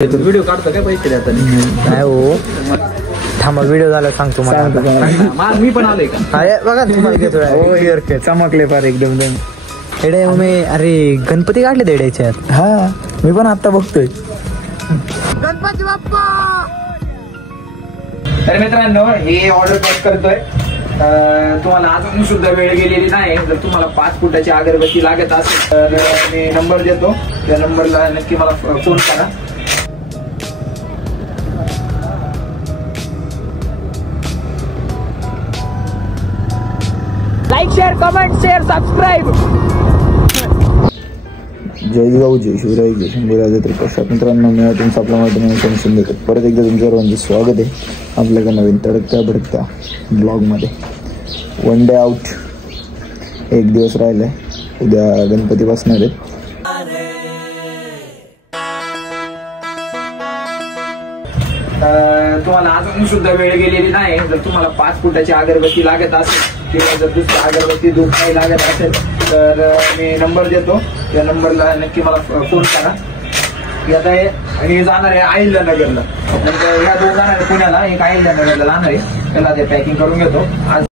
Video काढतो काय पैसे द्यायचा नाही हो. थांबा व्हिडिओ झाला सांगतो मला. मी पण आलोय का? अरे बघा तुम्हाला घेतो चमकले फार एकदम एडे मी. अरे गणपती काढले ते एड्याच्यात. हा मी पण आता बघतोय. गणपती बाप्पा. तर मित्रांनो हे ऑर्डर पॅक करतोय. तुम्हाला अजून सुद्धा वेळ गेलेली नाही. जर तुम्हाला 5 फुटाची अगरबत्ती लागत असेल तर मी नंबर देतो. त्या नंबरला नक्की मला फोन करा. Like share comment share subscribe. जय गाव जय शिवराय जय शंभूराजे त्रिकशा. मित्रांनो मी तुमचं आपल्या मैत्रिणी शिंदेकर परत एकदा तुमच्या सर्वांचं स्वागत आहे आपल्याकडे नवीन तडकत्या भडकत्या ब्लॉगमध्ये. One day out. एक दिवस राहिलाय. उद्या गणपती बसणार आहेत. तुम्हाला अजून सुद्धा वेळ गेलेली नाही. जर तुम्हाला 5 फुटाची अगरबत्ती लागत असेल किंवा जर दुसरी अगरबत्ती धूप काही लागत असेल तर मी नंबर देतो. त्या नंबरला नक्की मला फोन करा. आता हे जाणार आहे अहिल्यानगरला. नंतर ह्या 2 जाणार आहे पुण्याला. एक अहिल्यानगरला जाणार आहे. त्याला ते पॅकिंग करून घेतो आज.